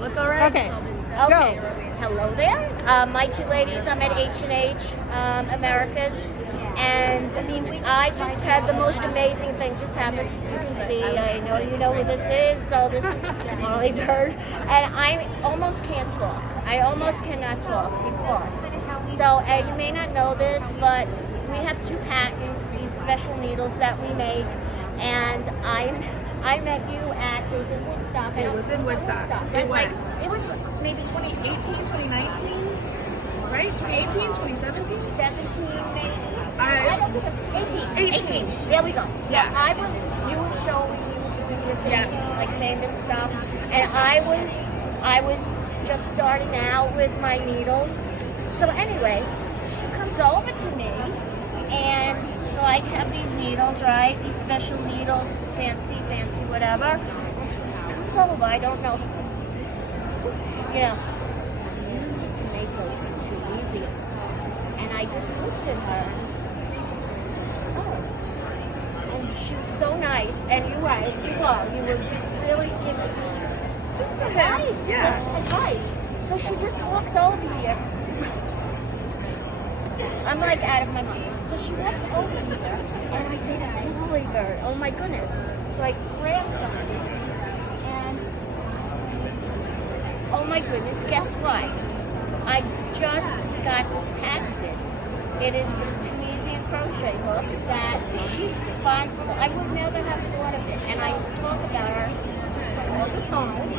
look all right? Okay. Okay, Go. hello there. My two ladies, I'm at H&H Americas, and I just had the most amazing thing just happen. You can see, I know you know who this is, so this is Molly Bird, and I almost can't talk. I almost cannot talk because, so you may not know this, but we have two patents, these special needles that we make, and I met you at, it was in Woodstock. It was in Woodstock. It was. It was maybe 2018, 2019, right? 2018, 2017? 17 maybe. I don't think it's 18. 18. There we go. So Yeah. you were showing, you were doing your thing, Yes. like famous stuff, and I was just starting out with my needles. So anyway, she comes over to me, and so I have these needles, right? These special needles, fancy, whatever. And she comes over, I don't know. You know, you need to make those into easy. And I just looked at her. Oh. And she was so nice. And you were just really giving me just advice. Yeah. Just advice. So she just walks over here. I'm like out of my mind. So she walks over here, and I say, that's Molly Bird. Oh my goodness. So I grab something, and oh my goodness, guess what? I just got this patented. It is the Tunisian crochet hook that she's responsible. I would never have thought of it, and I talk about her all the time.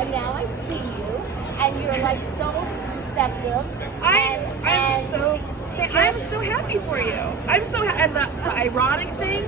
And now I see you, and you're like so receptive. I'm so happy for you. I'm so and the ironic thing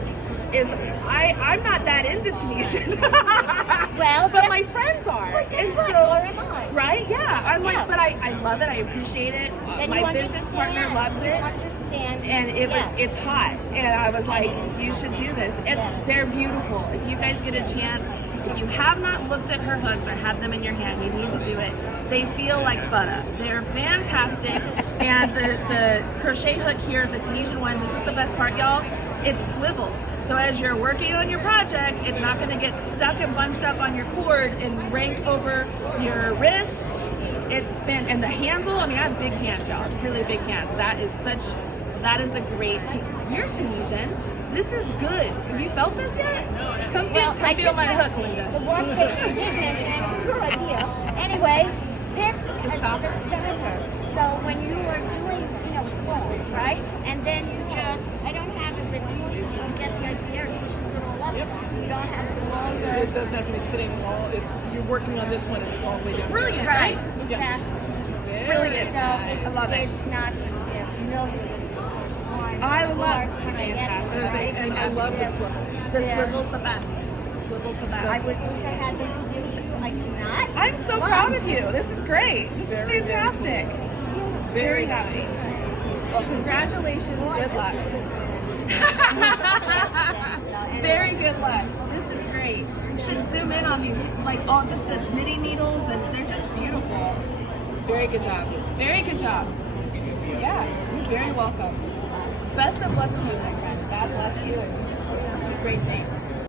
is I'm not that into Tunisian. Well, but my friends are. And so, am I. right? Yeah. I'm like, Yeah. but I love it. I appreciate it. And My you business partner understand. loves You it. understand. And it's hot. And I was like, you should do this. And Yeah. they're beautiful. If you guys get a chance, if you have not looked at her hooks or had them in your hand, you need to do it. They feel like butter. They're fantastic. And the crochet hook here, the Tunisian one, this is the best part, y'all. It swivels. So as you're working on your project, it's not going to get stuck and bunched up on your cord and rank over your wrist. It's and the handle. I mean, I have big hands, y'all. Really big hands. That is a great. You're Tunisian. This is good. Have you felt this yet? Come feel my hook, Linda. The one thing you did mention, and it was your idea. Anyway, the stopper. So when you are doing, it's long, right? And then you just, I don't have it with the Tunisian. You get the idea. It pushes it all up, so you don't have the longer. It doesn't have to be sitting all. You're working on this one, and it's all the way down. Brilliant, Right? right? Exactly. Brilliant. So I love it. It's not for sale. You know you're the first one. I Of love course, when I get fantastic. it, right? And I love the swivels. The Yeah. swivel's the best. The swivel's the best. I would wish I had them to give to you. I do not. I'm so proud of you. This is great. This is fantastic. Very happy. Well, congratulations. Good luck. Very good luck. This is great. You should zoom in on these, like all just the knitting needles, and they're just beautiful. Very good job. Very good job. Yeah, you're very welcome. Best of luck to you, my friend. God bless you, and just do great things.